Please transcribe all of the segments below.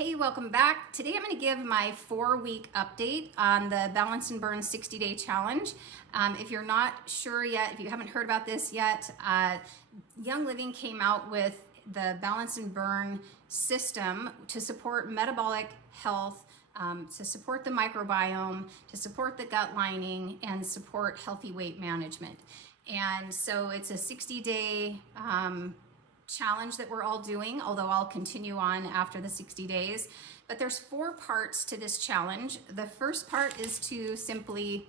Hey, welcome back. Today I'm going to give my 4-week update on the Balance and Burn 60-day challenge. If you're not sure yet, if you haven't heard about this yet, Young Living came out with the Balance and Burn system to support metabolic health, to support the microbiome, to support the gut lining, and support healthy weight management. And so it's a 60-day challenge that we're all doing, although I'll continue on after the 60 days. But there's 4 parts to this challenge. The first part is to simply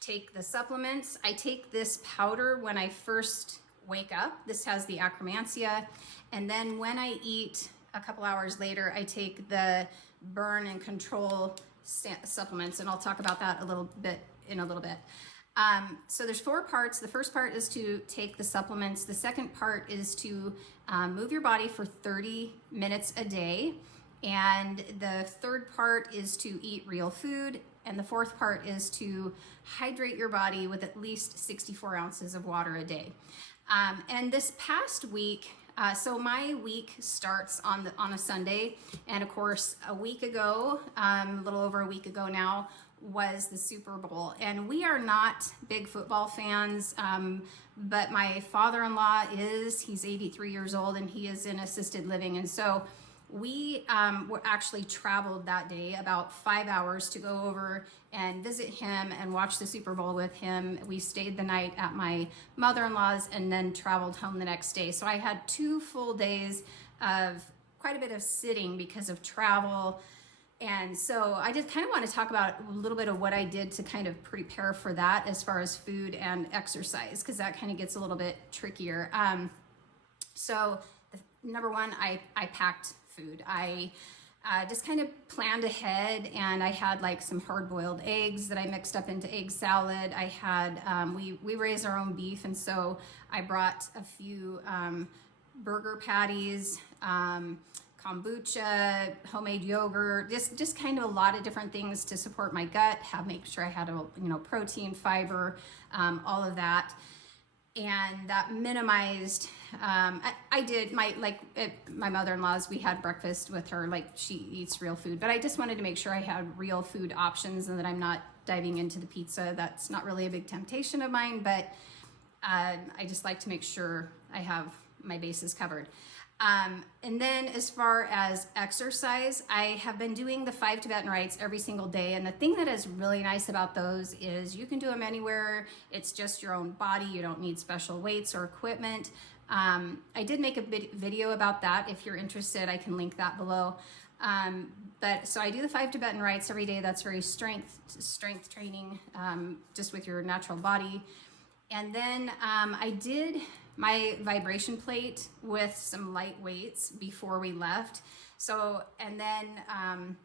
take the supplements. I take this powder when I first wake up. This has the Akkermansia. And then when I eat a couple hours later, I take the Burn and Control supplements, and I'll talk about that in a little bit. So there's 4 parts. The first part is to take the supplements. The second part is to move your body for 30 minutes a day. And the third part is to eat real food. And the fourth part is to hydrate your body with at least 64 ounces of water a day. And this past week, so my week starts on a Sunday. And of course, a week ago, a little over a week ago now, was the Super Bowl. And we are not big football fans, but my father-in-law is. He's 83 years old and he is in assisted living. And so we actually traveled that day about 5 hours to go over and visit him and watch the Super Bowl with him. We stayed the night at my mother-in-law's and then traveled home the next day. So I had 2 full days of quite a bit of sitting because of travel. And so I just kind of want to talk about a little bit of what I did to kind of prepare for that as far as food and exercise, because that kind of gets a little bit trickier. So number one, I packed food. I just kind of planned ahead, and I had like some hard-boiled eggs that I mixed up into egg salad. I had, we raise our own beef, and so I brought a few burger patties, kombucha, homemade yogurt, just kind of a lot of different things to support my gut, make sure I had protein, fiber, all of that. And that minimized, I did my mother-in-law's, we had breakfast with her, like she eats real food, but I just wanted to make sure I had real food options and that I'm not diving into the pizza. That's not really a big temptation of mine, but I just like to make sure I have my bases covered. And then as far as exercise, I have been doing the 5 Tibetan rites every single day. And the thing that is really nice about those is you can do them anywhere. It's just your own body. You don't need special weights or equipment. I did make a video about that. If you're interested, I can link that below. But so I do the 5 Tibetan rites every day. That's very strength training, just with your natural body. And then I did my vibration plate with some light weights before we left. So, and then,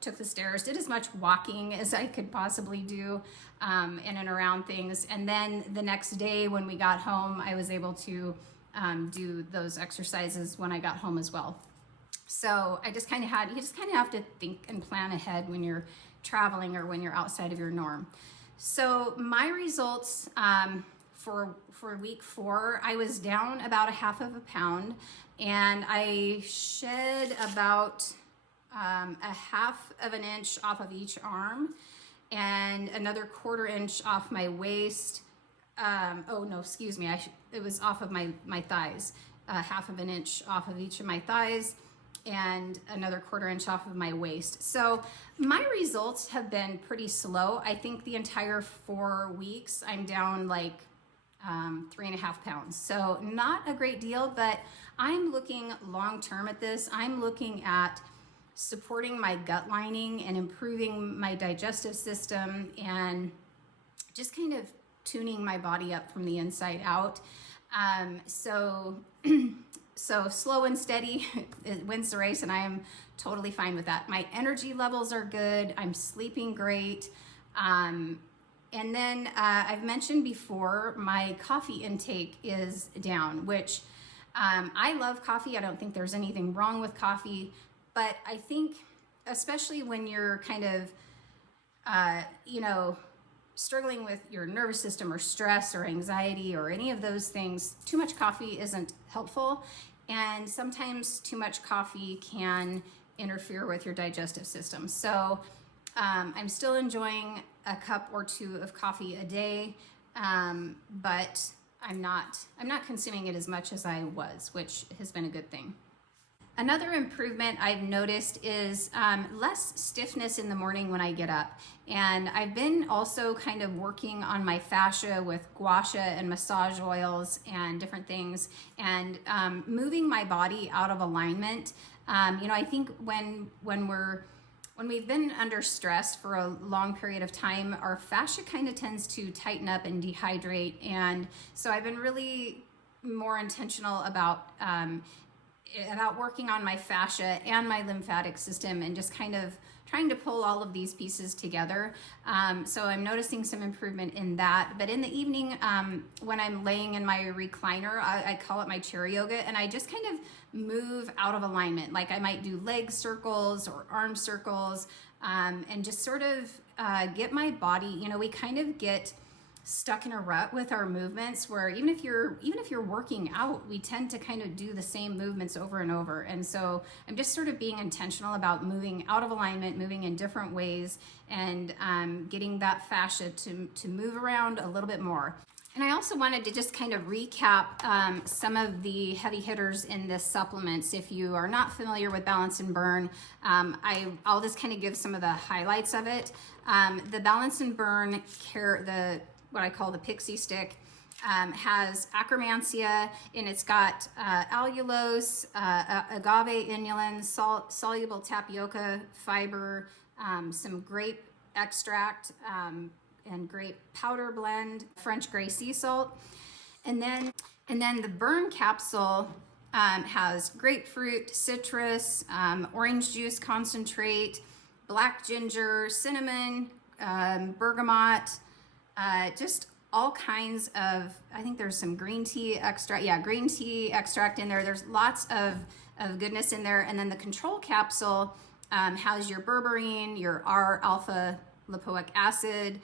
took the stairs, did as much walking as I could possibly do in and around things. And then the next day when we got home, I was able to do those exercises when I got home as well. So you just kind of have to think and plan ahead when you're traveling or when you're outside of your norm. So my results, for week 4, I was down about a half of a pound, and I shed about a half of an inch off of each arm and another 1/4 inch off my waist. It was off of my thighs, half of an inch off of each of my thighs and another 1/4 inch off of my waist. So my results have been pretty slow. I think the entire 4 weeks I'm down like 3.5 pounds. So not a great deal, but I'm looking long-term at this. I'm looking at supporting my gut lining and improving my digestive system and just kind of tuning my body up from the inside out. So slow and steady it wins the race, and I am totally fine with that. My energy levels are good. I'm sleeping great. And then I've mentioned before, my coffee intake is down, which I love coffee. I don't think there's anything wrong with coffee, but I think especially when you're kind of, struggling with your nervous system or stress or anxiety or any of those things, too much coffee isn't helpful. And sometimes too much coffee can interfere with your digestive system. So I'm still enjoying a cup or two of coffee a day, but I'm not consuming it as much as I was, which has been a good thing. Another improvement I've noticed is less stiffness in the morning when I get up. And I've been also kind of working on my fascia with gua sha and massage oils and different things, and moving my body out of alignment. You know, I think when we've been under stress for a long period of time, our fascia kind of tends to tighten up and dehydrate. And so I've been really more intentional about working on my fascia and my lymphatic system, and just kind of trying to pull all of these pieces together. So I'm noticing some improvement in that. But in the evening, when I'm laying in my recliner, I call it my chair yoga, and I just kind of move out of alignment. Like I might do leg circles or arm circles, and just sort of get my body, you know, we kind of get stuck in a rut with our movements, where even if you're working out, we tend to kind of do the same movements over and over. And so I'm just sort of being intentional about moving out of alignment, moving in different ways, and getting that fascia to move around a little bit more. And I also wanted to just kind of recap some of the heavy hitters in this supplements. If you are not familiar with Balance and Burn, I'll just kind of give some of the highlights of it. The Balance and Burn what I call the pixie stick, has Akkermansia, and it's got allulose, agave inulin, soluble tapioca fiber, some grape extract, and grape powder blend, French gray sea salt. And then the Burn capsule has grapefruit, citrus, orange juice concentrate, black ginger, cinnamon, bergamot, just all kinds of, I think there's some green tea extract. Yeah, green tea extract in there. There's lots of goodness in there. And then the control capsule has your berberine, your R-alpha lipoic acid,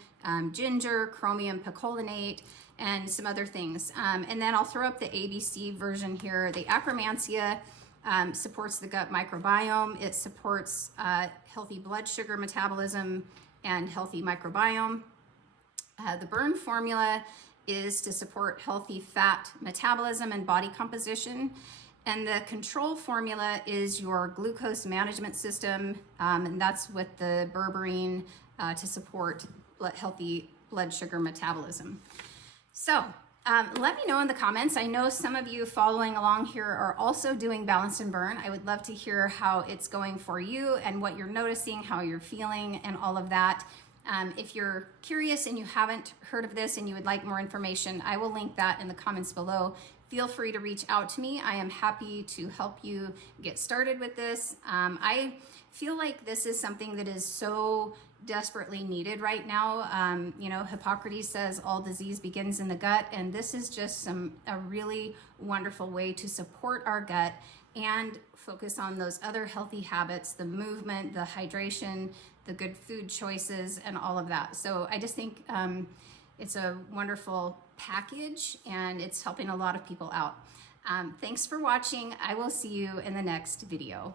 ginger, chromium picolinate, and some other things. And then I'll throw up the ABC version here. The Akkermansia supports the gut microbiome. It supports healthy blood sugar metabolism and healthy microbiome. The Burn formula is to support healthy fat metabolism and body composition. And the control formula is your glucose management system, and that's with the berberine to support healthy blood sugar metabolism. So let me know in the comments. I know some of you following along here are also doing Balance and Burn. I would love to hear how it's going for you and what you're noticing, how you're feeling, and all of that. If you're curious and you haven't heard of this and you would like more information, I will link that in the comments below. Feel free to reach out to me. I am happy to help you get started with this. I feel like this is something that is so desperately needed right now. You know, Hippocrates says all disease begins in the gut, and this is just a really wonderful way to support our gut and focus on those other healthy habits, the movement, the hydration, the good food choices, and all of that. So I just think it's a wonderful package, and it's helping a lot of people out. Thanks for watching. I will see you in the next video.